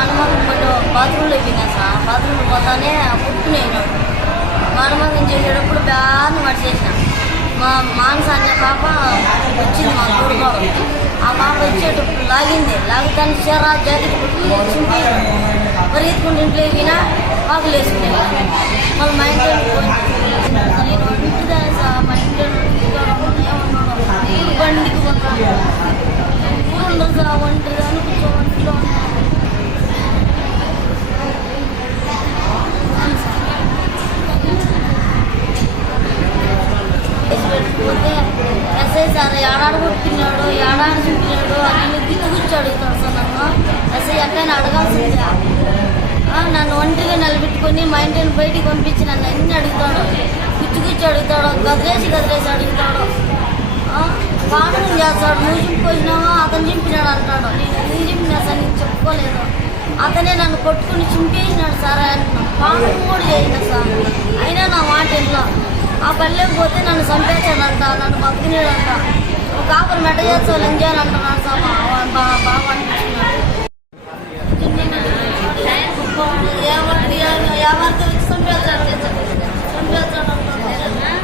Sir. బాత్రూంలో పోతానే పుట్టుకునేను మానమంగం చేసేటప్పుడు బాగా మడి చేసిన మా మానస అనే పాప వచ్చింది మా తోడు పాప ఆ పాప వచ్చేటప్పుడు లాగింది. లాగుతాను చీరా జాకెట్ కుట్టి చింపి పరిగెత్తుకుంటూ ఇంట్లో వినా పాపలు వేసుకునే మళ్ళీ మా ఇంట్లో పోయింది. నేను ఒంటిదాన్ని సార్ మా ఇంట్లో ఏమన్నాడు బండికి పోతాను ఎప్పుడు ఉండదు సార్ ఒంటిదాన్ని అదే సార్ ఏడాడు కొట్టుకున్నాడు ఏడాడు చుట్టినాడు అని గిచ్చు గుచ్చి అడుగుతాడు సార్ నన్ను అసలు ఎక్కడైనా అడగాల్సిందా నన్ను ఒంటిగా నిలబెట్టుకొని మా ఇంటిని బయటికి పంపించి నన్ను అన్ని అడుగుతాడు. గుచ్చి గుచ్చి అడుగుతాడు గదిలేసి గదిలేసి అడుగుతాడు. ఆ, పాఠం చేస్తాడు. నువ్వు చింపుకొచ్చినావా అతను చింపినాడు అంటాడు. నేను నువ్వు చింపినా సార్ నేను చెప్పుకోలేదు. అతనే నన్ను కొట్టుకుని చింపేసినాడు సార్ అంటున్నాను పాఠం కూడా చేసిన సార్. అయినా నా మాట ఇంట్లో పల్లెకి పోతే నన్ను చంపేశాడంట నన్ను బతికినాడంట కాపులు మెట చేసి వాళ్ళు ఎంజాయ్ అంటున్నాను సార్ బాగా అనిపించినాడు ఎవరితో వచ్చి చంపేస్తాడు చంపేస్తాడు అంటున్నాను